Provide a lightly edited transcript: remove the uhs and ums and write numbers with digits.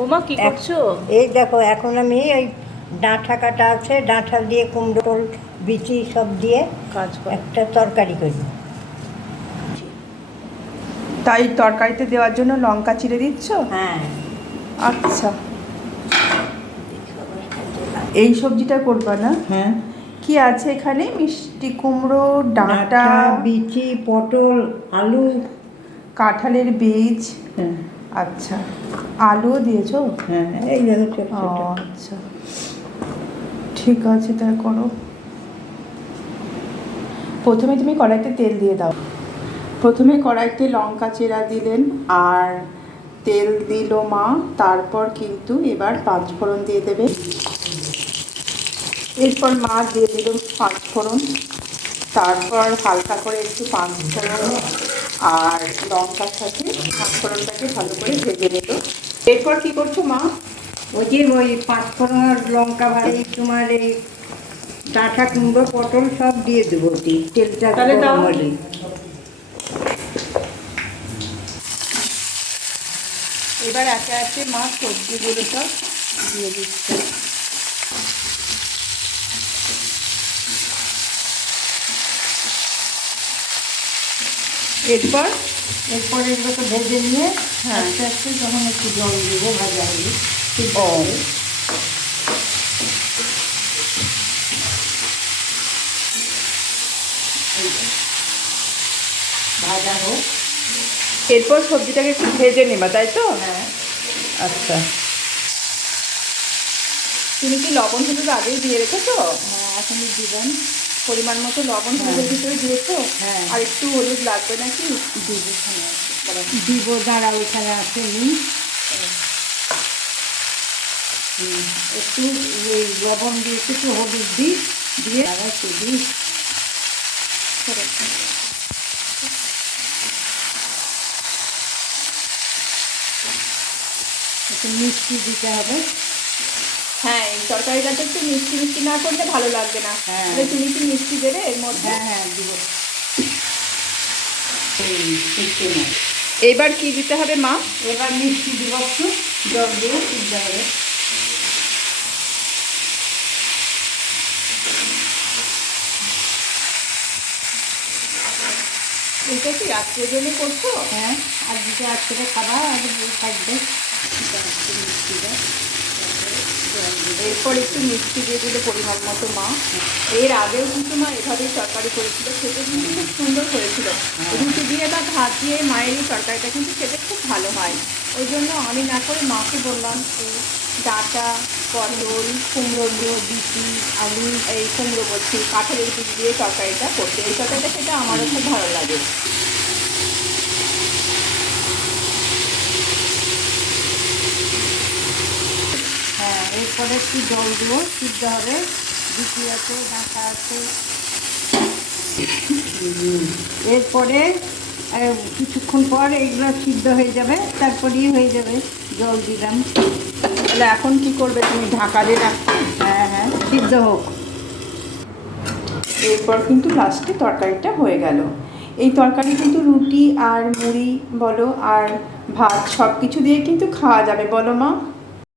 ওমা কি করছো? এই দেখো, এখন আমি ওই ডাঁটা কাটা আছে, ডাঁটা দিয়ে কুমড়োর বিচি সব দিয়ে কাজ করো। একটা তরকারি করি। তাই তরকারিতে দেওয়ার জন্য লঙ্কা চিড়ে দিচ্ছ? হ্যাঁ, আচ্ছা, এই সবজিটা করবা না? হ্যাঁ, কি আছে এখানে? মিষ্টি কুমড়ো, ডাঁটা, ডাঁটা বিচি, পটল, আলু। কাঁঠালের বীজ। হ্যাঁ, আচ্ছা, আলুও দিয়েছো? হ্যাঁ, এই দেখো ছোট ও ছোট। আচ্ছা, ঠিক আছে, তাই করো। প্রথমে তুমি কড়াইতে তেল দিয়ে দাও। প্রথমে কড়াইতে লঙ্কা চেরা দিলেন আর তেল দিল মা, তারপর কিন্তু এবার পাঁচফোড়ন দিয়ে দেবে। এরপর মা দিয়ে দিল পাঁচফোড়ন, তারপর হালকা করে একটু পাঁচফোড়ন আর লঙ্কার সাথে পাঁচফোড়নটাকে ভালো করে ভেজে নিল। এরপর কি করছো মা? ওই যে ওই পাঁচফোড়ন, লঙ্কা ভাজি, তোমার এই ডাঁটা কুমড়ো পটল সব দিয়ে দেবো, তেলটা তাহলে দাও। গরম হলে। এবার একে একে মা সবজিগুলো সব দিয়ে দিচ্ছে। এরপর এরপরে এগুলোকে ভেজে নিয়ে হ্যাঁ। আস্তে আস্তে তখন একটু জল দেবো ভাজা হলে। ও ভাজা হোক। এরপর সবজিটাকে একটু ভেজে নেবা, তাই তো? হ্যাঁ, আচ্ছা, তুমি কি লবণ হলুদ আগেই দিয়ে রেখেছো? হ্যাঁ, এখনই দিবেন। পরিমাণ মতো লবণ হ্যাঁ। হলুদের ভিতরে দিয়েছো? হ্যাঁ। আর একটু হলুদ লাগবে নাকি? দিব, এখানে আছে, দিব, দাঁড়াও, এখানে আছে নি। একটু ওই লবণ দিয়ে একটু হলুদ দিই, দিয়ে একটু দিই। একটু মিষ্টি দিতে হবে। হ্যাঁ, এই তরকারিটাতে একটু মিষ্টি মিষ্টি না করলে ভালো লাগবে না। হ্যাঁ। তাহলে তুমি কি মিষ্টি দেবে এর মধ্যে? হ্যাঁ, হ্যাঁ, দিব। একটু না। এইবার কি দিতে হবে মা? এবার মিষ্টি দিব, একটু জল দিয়ে দিতে হবে। এটা কি রাত্রের জন্য করছো? হ্যাঁ, আর দিতে আজকে খাবার আর থাকবে। মিষ্টি দেয়। এরপর একটু মিষ্টি দিয়ে দিলে পরিমাণ মতো মা। এর আগেও কিন্তু মা এভাবেই তরকারি করেছিল, খেতে কিন্তু খুব সুন্দর হয়েছিল। রুটি দিয়ে বা ভাত দিয়ে মায়ের এই তরকারিটা কিন্তু খেতে খুব ভালো হয়। ওই জন্য আমি না করে মাকে বললাম এই ডাঁটা, পটল, কুমড়ো দিয়ে বিচি, আলু, এই কুমড়ো বলছি কাঁঠালের বীজ দিয়ে তরকারিটা করতে। এই তরকারিটা খেতে আমারও খুব ভালো লাগে। হ্যাঁ, এরপরে একটু জল দেবো, সিদ্ধ হবে। বিচি আছে, ডাঁটা আছে। এরপরে কিছুক্ষণ পর এগুলো সিদ্ধ হয়ে যাবে, তারপরেই হয়ে যাবে। জল দিলাম। তাহলে এখন কি করবে তুমি? ঢাকা দিয়ে রাখবে? হ্যাঁ, হ্যাঁ, সিদ্ধ হোক। এরপর কিন্তু লাস্টে তরকারিটা হয়ে গেল। এই তরকারি কিন্তু রুটি আর মুড়ি বলো আর ভাত সব কিছু দিয়ে কিন্তু খাওয়া যাবে, বলো মা?